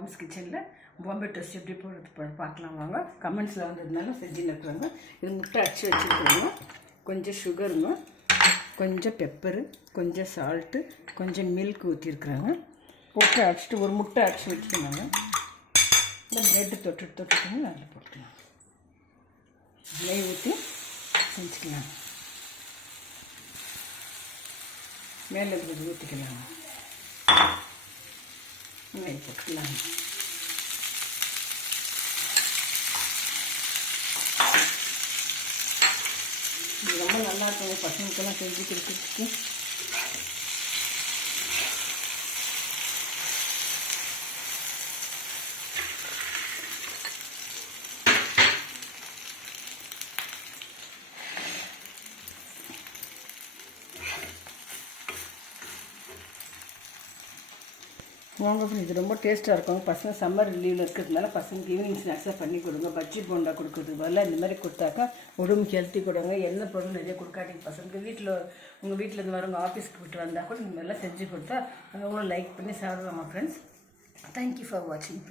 Moms கிச்சனில் Bombay toast எப்படி போடுறது பார்க்கலாம் வாங்க. கமெண்ட்ஸில் வந்ததுனால செஞ்சுன்னு இருக்கிறாங்க. இது முட்டை அடிச்சு வச்சுருக்காங்க. கொஞ்சம் சுகருங்க, கொஞ்சம் பெப்பரு, கொஞ்சம் சால்ட்டு, கொஞ்சம் மில்க் ஊற்றிருக்குறாங்க. போட்டு அடிச்சுட்டு ஒரு முட்டை அடிச்சு வச்சுருந்தாங்க. இந்த ப்ரெட்டு தொட்டுட்டு அதில் போட்டுக்கலாம். நெய் ஊற்றி செஞ்சுக்கலாம். மேலே இருக்கிறது ஊற்றிக்கலாம். நெய் போட்டுக்கலாம். இது ரொம்ப நல்லா இருக்குங்க பசங்களுக்கெல்லாம் செஞ்சு கொடுக்குறதுக்கு. வாங்க இது ரொம்ப டேஸ்ட்டாக இருக்கும். பசங்க சம்மர் லீவில் இருக்கிறதுனால பசங்களுக்கு ஈவினிங் ஸ்நாக்ஸாக பண்ணி கொடுங்க. பஜ்ஜி போண்டா கொடுக்குறதுக்கு பதிலாக இந்த மாதிரி கொடுத்தாக்கா உடம்புக்கு ஹெல்த்தி கொடுங்க. எண்ணெய் பொருள் நிறைய கொடுக்காட்டிங்க பசங்களுக்கு. உங்கள் வீட்டில் இருந்து வரவங்க ஆஃபீஸ்க்கு விட்டு வந்தால் கூட இந்த மாதிரிலாம் செஞ்சு கொடுத்தா அவங்களும் லைக் பண்ணி சாப்பிடுவாங்க ஃப்ரெண்ட்ஸ். தேங்க்யூ ஃபார் வாட்சிங்.